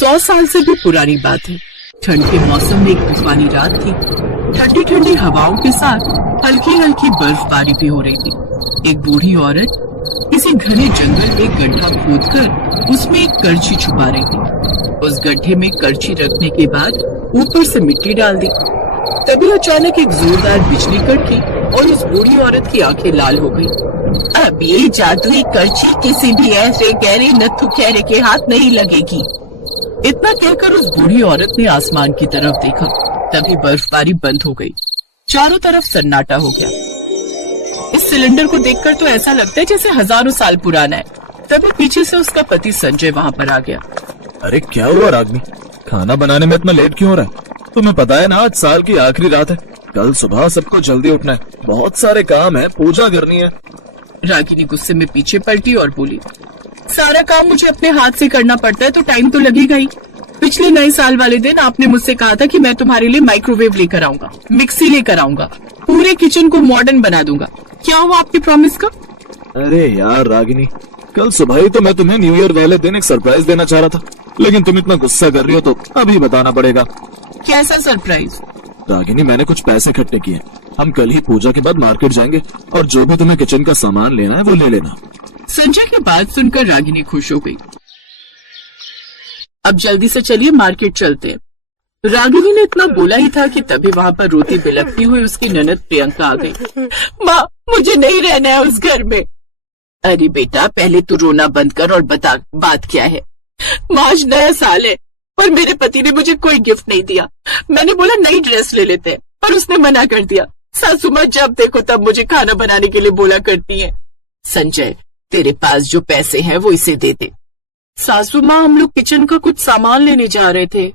100 साल से भी पुरानी बात है। ठंड के मौसम में एक तूफानी रात थी। ठंडी ठंडी हवाओं के साथ हल्की हल्की बर्फबारी भी हो रही थी। एक बूढ़ी औरत किसी घने जंगल में गड्ढा खोदकर उसमें एक करछी छुपा रही थी। उस गड्ढे में करछी रखने के बाद ऊपर से मिट्टी डाल दी। तभी अचानक एक जोरदार बिजली कड़की और उस बूढ़ी औरत की आंखें लाल हो गई। अब ये जादुई करछी किसी भी ऐसे गहरे नत्थु खैरे के हाथ नहीं लगेगी। इतना कहकर उस बूढ़ी औरत ने आसमान की तरफ देखा। तभी बर्फबारी बंद हो गई। चारों तरफ सन्नाटा हो गया। इस सिलेंडर को देखकर तो ऐसा लगता है जैसे हजारों साल पुराना है। तभी पीछे से उसका पति संजय वहाँ पर आ गया। अरे क्या हुआ रागिनी, खाना बनाने में इतना लेट क्यों हो रहा है? तुम्हें पता है ना आज साल की आखिरी रात है। कल सुबह सबको जल्दी उठना है, बहुत सारे काम है, पूजा करनी है। रागिनी गुस्से में पीछे पलटी और बोली, सारा काम मुझे अपने हाथ से करना पड़ता है तो टाइम तो लगेगा ही। पिछले नए साल वाले दिन आपने मुझसे कहा था कि मैं तुम्हारे लिए माइक्रोवेव लेकर आऊंगा, मिक्सी लेकर आऊंगा, पूरे किचन को मॉडर्न बना दूंगा। क्या हुआ आपके प्रॉमिस का? अरे यार रागिनी, कल सुबह ही तो मैं तुम्हें न्यू ईयर वाले दिन एक सरप्राइज देना चाह रहा था, लेकिन तुम इतना गुस्सा कर रही हो तो अभी बताना पड़ेगा। कैसा सरप्राइज? रागिनी, मैंने कुछ पैसे इकट्ठे किए। हम कल ही पूजा के बाद मार्केट जाएंगे और जो भी तुम्हें किचन का सामान लेना है वो ले लेना। संजय की बात सुनकर रागिनी खुश हो गई। अब जल्दी से चलिए, मार्केट चलते हैं। रागिनी ने इतना बोला ही था कि तभी वहाँ पर रोती बिलखती हुई उसकी ननद प्रियंका आ गई। माँ, मुझे नहीं रहना है उस घर में। अरे बेटा, पहले तू रोना बंद कर और बता बात क्या है। माँ, आज नया साल है और मेरे पति ने मुझे कोई गिफ्ट नहीं दिया। मैंने बोला नई ड्रेस ले लेते हैं, पर उसने मना कर दिया। सासू माँ जब देखो तब मुझे खाना बनाने के लिए बोला करती है। संजय, तेरे पास जो पैसे हैं वो इसे दे दे। सासू माँ, हम लोग किचन का कुछ सामान लेने जा रहे थे।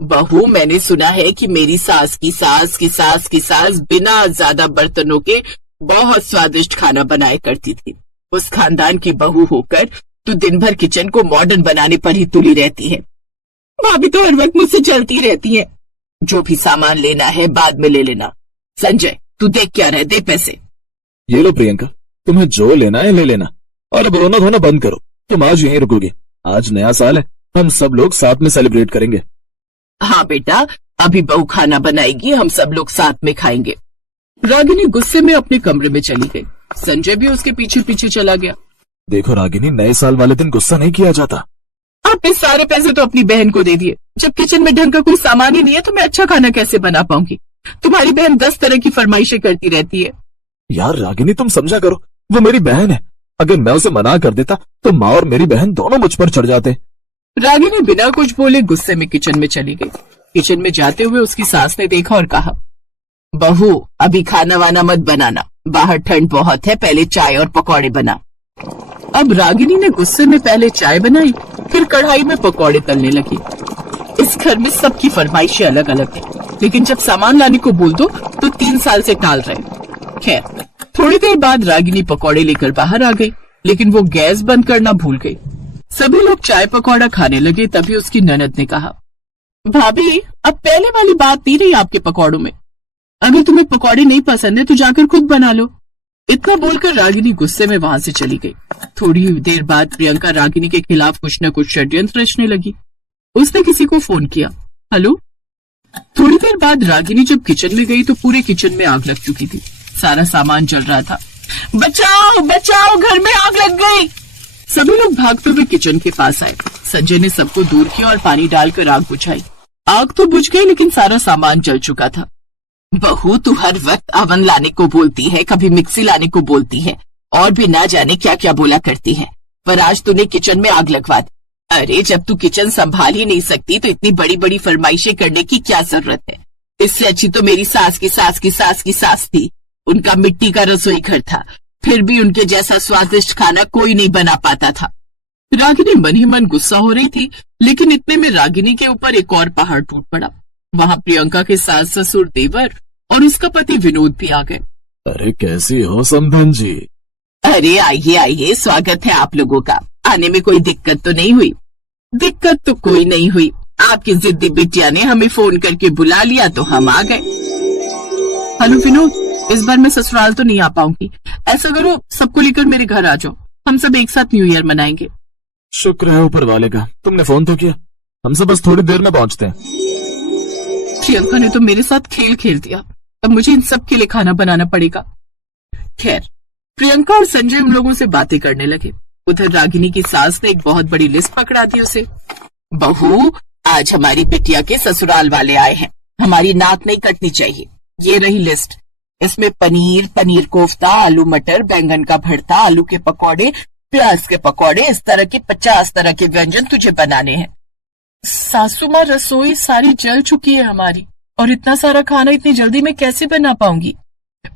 बहू, मैंने सुना है कि मेरी सास की सास की सास की सास बिना ज्यादा बर्तनों के बहुत स्वादिष्ट खाना बनाया करती थी। उस खानदान की बहू होकर तू दिन भर किचन को मॉडर्न बनाने पर ही तुली रहती है। भाभी तो हर वक्त मुझसे चलती रहती है। जो भी सामान लेना है बाद में ले लेना। संजय, तू देख क्या रहे, दे पैसे। ये लो प्रियंका, तुम्हें जो लेना है ले लेना और अब रोना धोना बंद करो। तुम आज यहीं रुकोगे। आज नया साल है, हम सब लोग साथ में सेलिब्रेट करेंगे। हाँ बेटा, अभी बहू खाना बनाएगी, हम सब लोग साथ में खाएंगे। रागिनी गुस्से में अपने कमरे में चली गई। संजय भी उसके पीछे पीछे चला गया। देखो रागिनी, नए साल वाले दिन गुस्सा नहीं किया जाता। आपने सारे पैसे तो अपनी बहन को दे दिए। जब किचन में ढंग का कोई सामान ही नहीं है तो मैं अच्छा खाना कैसे बना पाऊंगी? तुम्हारी बहन 10 तरह की फरमाइशें करती रहती है। यार रागिनी, तुम समझा करो, वो मेरी बहन है। अगर मैं उसे मना कर देता तो माँ और मेरी बहन दोनों मुझ पर चढ़ जाते। रागिनी बिना कुछ बोले गुस्से में किचन में चली गई। किचन में जाते हुए उसकी सास ने देखा और कहा, बहू, अभी खाना वाना मत बनाना, बाहर ठंड बहुत है, पहले चाय और पकौड़े बना। अब रागिनी ने गुस्से में पहले चाय बनाई, फिर कढ़ाई में पकौड़े तलने लगी। इस घर में सबकी फरमाइशें अलग अलग है, लेकिन जब सामान लाने को बोल दो तो 3 साल से टाल रहे। खैर, थोड़ी देर बाद रागिनी पकौड़े लेकर बाहर आ गई, लेकिन वो गैस बंद करना भूल गई। सभी लोग चाय पकौड़ा खाने लगे। तभी उसकी ननद ने कहा, भाभी, अब पहले वाली बात नहीं रही आपके पकौड़ों में। अगर तुम्हें पकौड़े नहीं पसंद है तो जाकर खुद बना लो। इतना बोलकर रागिनी गुस्से में वहां से चली गई। थोड़ी देर बाद प्रियंका रागिनी के खिलाफ कुछ न कुछ षड्यंत्र रचने लगी। उसने किसी को फोन किया। हेलो। थोड़ी देर बाद रागिनी जब किचन में गई तो पूरे किचन में आग लग चुकी थी। सारा सामान जल रहा था। बचाओ बचाओ, घर में आग लग गई। सभी लोग भागते हुए किचन के पास आए। संजय ने सबको दूर किया और पानी डालकर आग बुझाई। आग तो बुझ गई, लेकिन सारा सामान जल चुका था। बहू, तू हर वक्त अवन लाने को बोलती है, कभी मिक्सी लाने को बोलती है और भी ना जाने क्या क्या बोला करती है, पर आज तूने किचन में आग लगवा दी। अरे, जब तू किचन संभाल ही नहीं सकती तो इतनी बड़ी बड़ी फरमाइशें करने की क्या जरूरत है? इससे अच्छी तो मेरी सास की सास की सास की सास थी। उनका मिट्टी का रसोई घर था, फिर भी उनके जैसा स्वादिष्ट खाना कोई नहीं बना पाता था। रागिनी मन ही मन गुस्सा हो रही थी, लेकिन इतने में रागिनी के ऊपर एक और पहाड़ टूट पड़ा। वहाँ प्रियंका के सास ससुर देवर और उसका पति विनोद भी आ गए। अरे कैसी हो समधन जी? अरे आइए आइए, स्वागत है आप लोगों का। आने में कोई दिक्कत तो नहीं हुई? दिक्कत तो कोई नहीं हुई, आपकी जिद्दी बिटिया ने हमें फोन करके बुला लिया तो हम आ गए। हेलो विनोद, इस बार मैं ससुराल तो नहीं आ पाऊंगी। ऐसा करो, सबको लेकर मेरे घर आ जाओ, हम सब एक साथ न्यू ईयर मनाएंगे। शुक्र है ऊपर वाले का, तुमने फोन तो किया। हमसे बस थोड़ी देर में पहुंचते हैं। प्रियंका ने तो मेरे साथ खेल खेल दिया, अब मुझे इन सब के लिए खाना बनाना पड़ेगा। खैर, प्रियंका और संजय उन लोगों से बातें करने लगे। उधर रागिनी की सास ने एक बहुत बड़ी लिस्ट पकड़ा दी उसे। बहू, आज हमारी बिटिया के ससुराल वाले आए हैं, हमारी नाक नहीं कटनी चाहिए। ये रही लिस्ट, इसमें पनीर, पनीर कोफ्ता, आलू मटर, बैंगन का भरता, आलू के पकौड़े, प्याज के पकौड़े, इस तरह के 50 तरह के व्यंजन तुझे बनाने हैं। सासू माँ, रसोई सारी जल चुकी है हमारी, और इतना सारा खाना इतनी जल्दी मैं कैसे बना पाऊंगी?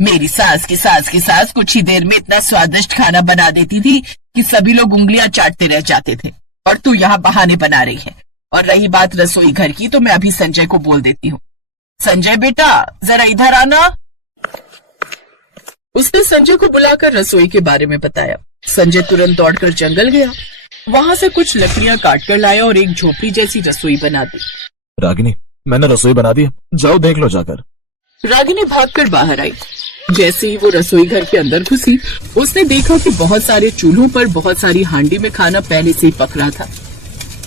मेरी सास की सास कुछ ही देर में इतना स्वादिष्ट खाना बना देती थी कि सभी लोग उंगलियां चाटते रह जाते थे, और तू यहाँ बहाने बना रही है। और रही बात रसोई घर की, तो मैं अभी संजय को बोल देती हूँ। संजय बेटा, जरा इधर आना। उसने संजय को बुलाकर रसोई के बारे में बताया। संजय तुरंत दौड़कर जंगल गया, वहां से कुछ लकड़ियां काटकर लाया और एक झोपड़ी जैसी रसोई बना दी। रागिनी, मैंने रसोई बना दी है, जाओ देख लो जाकर। रागिनी भागकर बाहर आई। जैसे ही वो रसोई घर के अंदर घुसी, उसने देखा कि बहुत सारे चूल्हों पर बहुत सारी हांडी में खाना पहले से ही पक रहा था।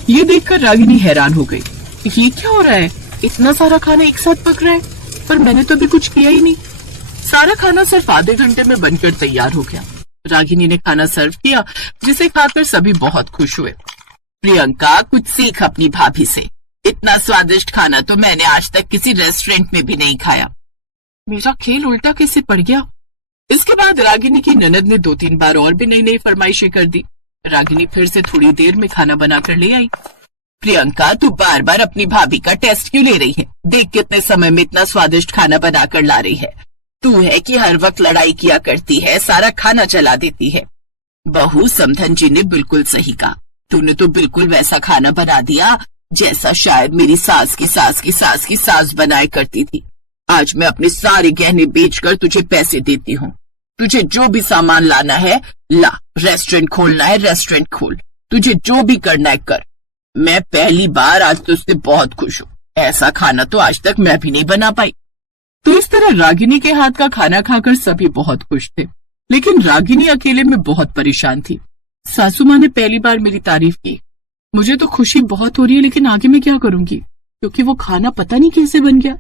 ये देखकर रागिनी हैरान हो गई। ये क्या हो रहा है? इतना सारा खाना एक साथ पक रहा है, पर मैंने तो अभी कुछ किया ही नहीं। सारा खाना सिर्फ आधे घंटे में बनकर तैयार हो गया। रागिनी ने खाना सर्व किया, जिसे खाकर सभी बहुत खुश हुए। प्रियंका, कुछ सीख अपनी भाभी से। इतना स्वादिष्ट खाना तो मैंने आज तक किसी रेस्टोरेंट में भी नहीं खाया। मेरा खेल उल्टा कैसे पड़ गया? इसके बाद रागिनी की ननद ने 2-3 बार और भी नई नई फरमाइशें कर दी। रागिनी फिर से थोड़ी देर में खाना बनाकर ले आई। प्रियंका, तू बार बार अपनी भाभी का टेस्ट क्यों ले रही है? देख कितने समय में इतना स्वादिष्ट खाना बनाकर ला रही है। तू है कि हर वक्त लड़ाई किया करती है, सारा खाना चला देती है। बहू, समधन जी ने बिल्कुल सही कहा। तूने तो बिल्कुल वैसा खाना बना दिया जैसा शायद मेरी सास की सास बनाया करती थी। आज मैं अपने सारे गहने बेचकर तुझे पैसे देती हूँ। तुझे जो भी सामान लाना है ला, रेस्टोरेंट खोलना है रेस्टोरेंट खोल, तुझे जो भी करना है कर। मैं पहली बार आज तुझसे बहुत खुश हूँ। ऐसा खाना तो आज तक मैं भी नहीं बना पाई। तो इस तरह रागिनी के हाथ का खाना खाकर सभी बहुत खुश थे, लेकिन रागिनी अकेले में बहुत परेशान थी। सासू माँ ने पहली बार मेरी तारीफ की। मुझे तो खुशी बहुत हो रही है, लेकिन आगे मैं क्या करूंगी, क्योंकि वो खाना पता नहीं कैसे बन गया।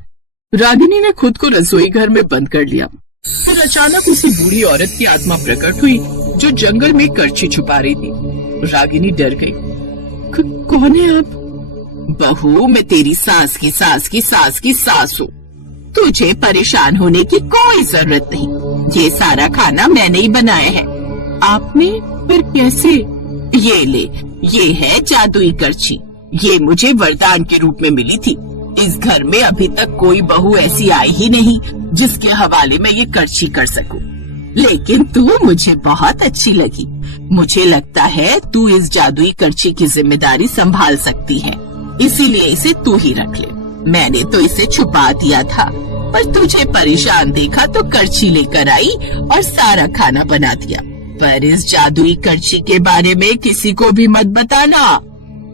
रागिनी ने खुद को रसोई घर में बंद कर लिया। फिर अचानक उसी बूढ़ी औरत की आत्मा प्रकट हुई जो जंगल में करछी छुपा रही थी। रागिनी डर गई। कौन है आप? बहू, मैं तेरी सास की सास हूँ। तुझे परेशान होने की कोई जरूरत नहीं। ये सारा खाना मैंने ही बनाया है। आपने? फिर कैसे? ये ले, ये है जादुई करछी। ये मुझे वरदान के रूप में मिली थी। इस घर में अभी तक कोई बहू ऐसी आई ही नहीं जिसके हवाले में ये करछी कर सकूं। लेकिन तू मुझे बहुत अच्छी लगी। मुझे लगता है तू इस जादुई करछी की जिम्मेदारी संभाल सकती है, इसीलिए इसे तू ही रख ले। मैंने तो इसे छुपा दिया था, पर तुझे परेशान देखा तो करछी लेकर आई और सारा खाना बना दिया। पर इस जादुई करछी के बारे में किसी को भी मत बताना,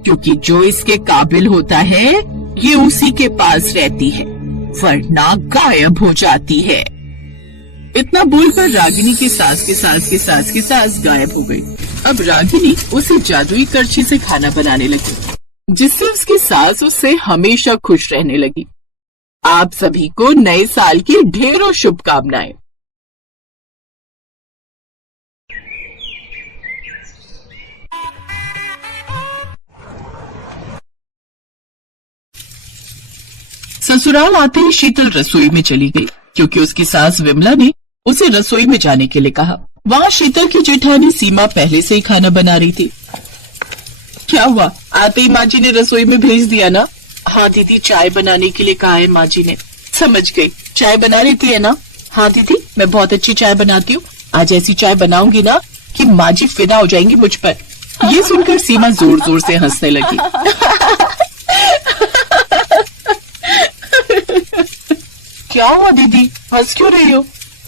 क्योंकि जो इसके काबिल होता है ये उसी के पास रहती है, वरना गायब हो जाती है। इतना बोलकर रागिनी की सास गायब हो गई। अब रागिनी उसी जादुई करछी से खाना बनाने लगी, जिससे उसकी सास उससे हमेशा खुश रहने लगी। आप सभी को नए साल की ढेरों शुभकामनाएं। ससुराल आते ही शीतल रसोई में चली गई, क्योंकि उसकी सास विमला ने उसे रसोई में जाने के लिए कहा। वहाँ शीतल की जेठानी सीमा पहले से ही खाना बना रही थी। क्या हुआ, आते ही माँ जी ने रसोई में भेज दिया ना? हाँ दीदी, चाय बनाने के लिए कहा है माँ जी ने। समझ गई, चाय बना लेती है ना? हाँ दीदी, मैं बहुत अच्छी चाय बनाती हूँ। आज ऐसी चाय बनाऊंगी ना कि माँ जी फिदा हो जाएंगी मुझ पर। ये सुनकर सीमा जोर जोर से हंसने लगी। क्या हुआ दीदी, हंस क्यों रही हो?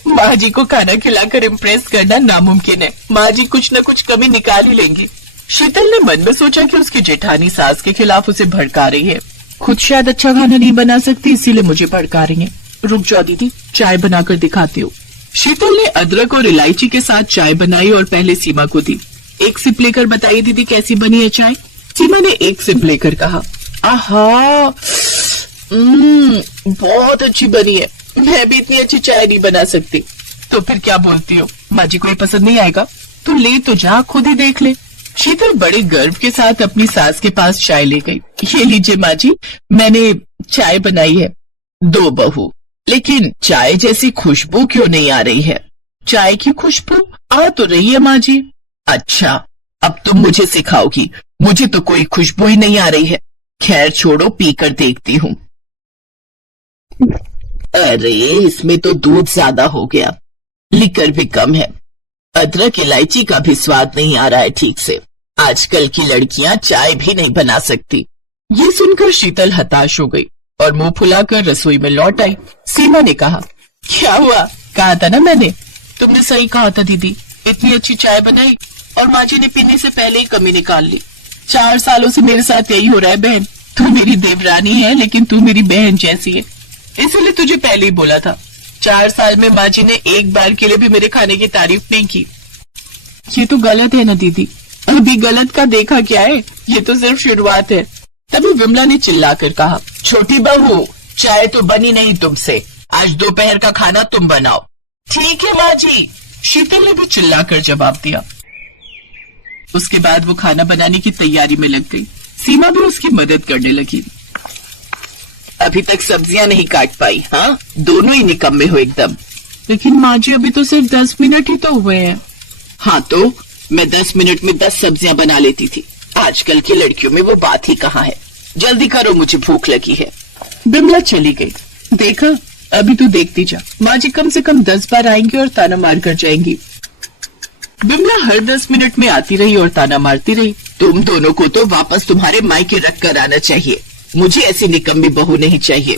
माँ जी को खाना खिलाकर इम्प्रेस करना नामुमकिन है। माँ जी कुछ न कुछ कमी निकाल ही लेंगी। शीतल ने मन में सोचा कि उसकी जेठानी सास के खिलाफ उसे भड़का रही है। खुद शायद अच्छा खाना नहीं बना सकती, इसीलिए मुझे भड़का रही है। रुक जाओ दीदी, चाय बनाकर दिखाती हूँ। शीतल ने अदरक और इलायची के साथ चाय बनाई और पहले सीमा को दी। एक सिप लेकर बताइए दीदी कैसी बनी है चाय? सीमा ने एक सिप लेकर कहा। आहा, बहुत अच्छी बनी है। मैं भी इतनी अच्छी चाय नहीं बना सकती। तो फिर क्या बोलती हो, माँ जी को ये पसंद नहीं आएगा? तू ले तो जा, खुद ही देख ले। शीतल बड़े गर्व के साथ अपनी सास के पास चाय ले गई। ये लीजिए माँ जी, मैंने चाय बनाई है। दो बहू, लेकिन चाय जैसी खुशबू क्यों नहीं आ रही है? चाय की खुशबू आ तो रही है माँ जी। अच्छा, अब तुम मुझे सिखाओगी? मुझे तो कोई खुशबू ही नहीं आ रही है। खैर छोड़ो, पीकर देखती हूँ। अरे इसमें तो दूध ज्यादा हो गया, लिकर भी कम है, अदरक इलायची का भी स्वाद नहीं आ रहा है ठीक से। आजकल की लड़कियां चाय भी नहीं बना सकती। ये सुनकर शीतल हताश हो गई और मुंह फुलाकर रसोई में लौट आई। सीमा ने कहा, क्या हुआ? कहा था ना मैंने। तुमने सही कहा था दीदी, इतनी अच्छी चाय बनाई और माँ जी ने पीने से पहले ही कमी निकाल ली। 4 सालों से मेरे साथ यही हो रहा है बहन। तू मेरी देवरानी है, लेकिन तू मेरी बहन जैसी है, इसलिए तुझे पहले ही बोला था। 4 साल में माँ जी ने एक बार के लिए भी मेरे खाने की तारीफ नहीं की। ये तो गलत है ना दीदी, अभी गलत का देखा क्या है, ये तो सिर्फ शुरुआत है। तभी विमला ने चिल्लाकर कहा, छोटी बहू, चाय तो बनी नहीं तुमसे, आज दोपहर का खाना तुम बनाओ। ठीक है माँ जी, शीतल ने भी चिल्लाकर जवाब दिया। उसके बाद वो खाना बनाने की तैयारी में लग गई। सीमा भी उसकी मदद करने लगी। अभी तक सब्जियां नहीं काट पाई? हाँ, दोनों ही निकम्मे हो एकदम। लेकिन माँ जी, अभी तो सिर्फ 10 मिनट ही तो हुए हैं। हाँ तो मैं 10 मिनट में 10 सब्जियां बना लेती थी। आजकल की लड़कियों में वो बात ही कहाँ है। जल्दी करो, मुझे भूख लगी है। बिमला चली गई। देखा, अभी तो देखती जा, माँ जी कम से कम 10 बार आएंगी और ताना मार कर जाएंगी। बिमला हर 10 मिनट में आती रही और ताना मारती रही। तुम दोनों को तो वापस तुम्हारे मायके रख कर आना चाहिए, मुझे ऐसी निकम्मी बहू नहीं चाहिए।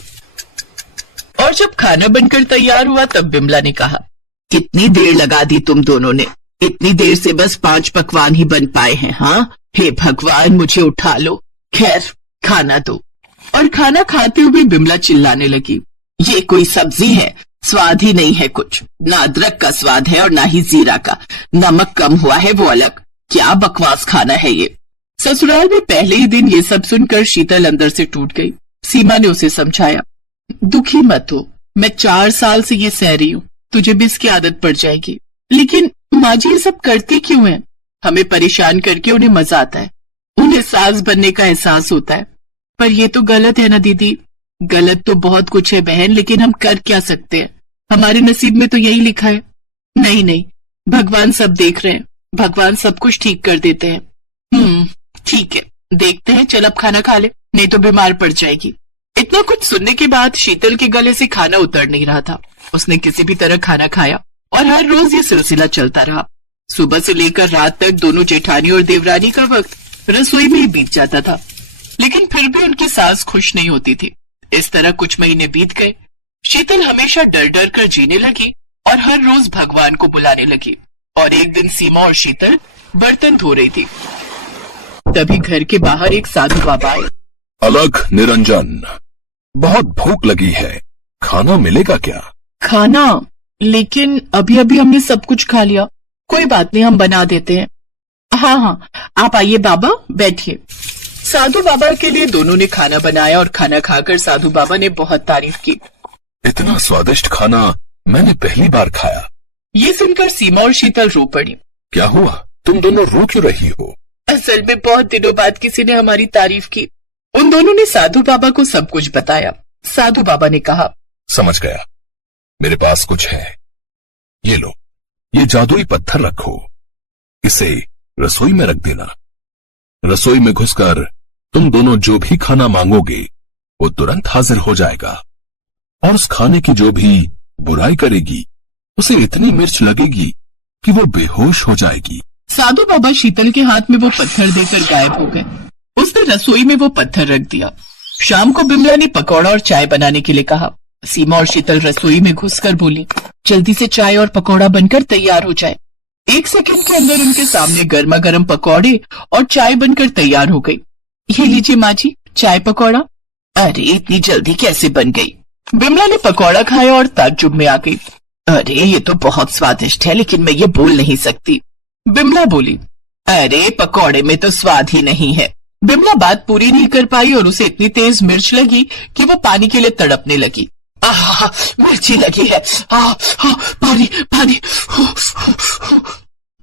और जब खाना बनकर तैयार हुआ तब बिमला ने कहा, कितनी देर लगा दी तुम दोनों ने? इतनी देर से बस 5 पकवान ही बन पाए हैं। हाँ, हे भगवान, मुझे उठा लो। खैर, खाना दो। और खाना खाते हुए बिमला चिल्लाने लगी, ये कोई सब्जी है? स्वाद ही नहीं है कुछ, ना अदरक का स्वाद है और ना ही जीरा का। नमक कम हुआ है वो अलग। क्या बकवास खाना है ये। ससुराल में पहले ही दिन ये सब सुनकर शीतल अंदर से टूट गई। सीमा ने उसे समझाया, दुखी मत हो, मैं 4 साल से ये सह रही हूँ, तुझे भी इसकी आदत पड़ जाएगी। लेकिन माँ जी ये सब करती क्यों है? हमें परेशान करके उन्हें मजा आता है, उन्हें सास बनने का एहसास होता है। पर ये तो गलत है ना दीदी। गलत तो बहुत कुछ है बहन, लेकिन हम कर क्या सकते हैं? हमारे नसीब में तो यही लिखा है। नहीं नहीं, भगवान सब देख रहे हैं, भगवान सब कुछ ठीक कर देते हैं। ठीक है, देखते हैं, चल अब खाना खा ले, नहीं तो बीमार पड़ जाएगी। इतना कुछ सुनने के बाद शीतल के गले से खाना उतर नहीं रहा था। उसने किसी भी तरह खाना खाया और हर रोज ये सिलसिला चलता रहा। सुबह से लेकर रात तक दोनों जेठानी और देवरानी का वक्त रसोई में ही बीत जाता था, लेकिन फिर भी उनकी सास खुश नहीं होती थी। इस तरह कुछ महीने बीत गए। शीतल हमेशा डर डर कर जीने लगी और हर रोज भगवान को बुलाने लगी। और एक दिन सीमा और शीतल बर्तन धो रही थी, तभी घर के बाहर एक साधु बाबा आए। अलग निरंजन, बहुत भूख लगी है, खाना मिलेगा क्या? खाना? लेकिन अभी अभी हमने सब कुछ खा लिया। कोई बात नहीं, हम बना देते हैं। हाँ हाँ, आप आइए बाबा, बैठिए। साधु बाबा के लिए दोनों ने खाना बनाया और खाना खाकर साधु बाबा ने बहुत तारीफ की। इतना स्वादिष्ट खाना मैंने पहली बार खाया। ये सुनकर सीमा और शीतल रो पड़ी। क्या हुआ, तुम दोनों रो क्यों रही हो? असल में बहुत दिनों बाद किसी ने हमारी तारीफ की। उन दोनों ने साधु बाबा को सब कुछ बताया। साधु बाबा ने कहा, समझ गया, मेरे पास कुछ है, ये लो, ये जादुई पत्थर रखो, इसे रसोई में रख देना। रसोई में घुसकर तुम दोनों जो भी खाना मांगोगे वो तुरंत हाजिर हो जाएगा, और उस खाने की जो भी बुराई करेगी उसे इतनी मिर्च लगेगी कि वो बेहोश हो जाएगी। साधु बाबा शीतल के हाथ में वो पत्थर देकर गायब हो गए। उसने रसोई में वो पत्थर रख दिया। शाम को बिमला ने पकौड़ा और चाय बनाने के लिए कहा। सीमा और शीतल रसोई में घुसकर बोली, जल्दी से चाय और पकौड़ा बनकर तैयार हो जाए। 1 सेकंड के अंदर उनके सामने गर्मा गर्म पकौड़े और चाय बनकर तैयार हो गई। ये लीजिए माँ जी, चाय पकौड़ा। अरे इतनी जल्दी कैसे बन गई? बिमला ने पकौड़ा खाया और ताज्जुब में आ गई। अरे ये तो बहुत स्वादिष्ट है, लेकिन मैं ये बोल नहीं सकती। बिमला बोली, अरे पकौड़े में तो स्वाद ही नहीं है, बिमला बात पूरी नहीं कर पाई और उसे इतनी तेज मिर्च लगी कि वो पानी के लिए तड़पने लगी। आहा, मिर्ची लगी है। पानी पानी।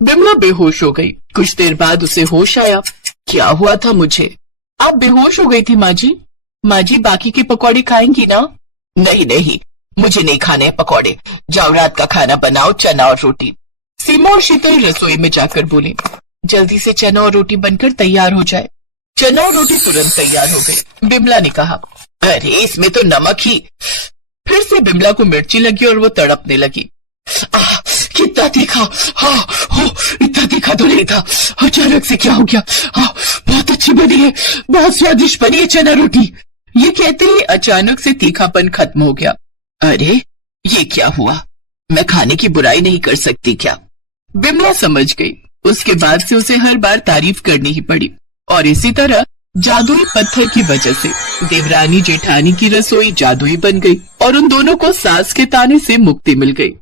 बिमला बेहोश हो गई। कुछ देर बाद उसे होश आया। क्या हुआ था मुझे? आप बेहोश हो गई थी माँ जी। माँ जी, बाकी के पकौड़े खाएंगी ना? नहीं नहीं, मुझे नहीं खाने हैं पकौड़े। जाओ रात का खाना बनाओ, चना और रोटी। सीमा और शीतल रसोई में जाकर बोली, जल्दी से चना और रोटी बनकर तैयार हो जाए। चना और रोटी तुरंत तैयार हो गई। बिमला ने कहा, अरे इसमें तो नमक ही। फिर से बिमला को मिर्ची लगी और वो तड़पने लगी। कितना तीखा। इतना तीखा तो नहीं था। अचानक से क्या हो गया? बहुत अच्छी बनी है, बहुत स्वादिष्ट बनी है चना रोटी। ये कहते ही अचानक से तीखापन खत्म हो गया। अरे ये क्या हुआ? मैं खाने की बुराई नहीं कर सकती क्या? बिमला समझ गई। उसके बाद से उसे हर बार तारीफ करनी ही पड़ी। और इसी तरह जादुई पत्थर की वजह से देवरानी जेठानी की रसोई जादुई बन गई और उन दोनों को सास के ताने से मुक्ति मिल गई।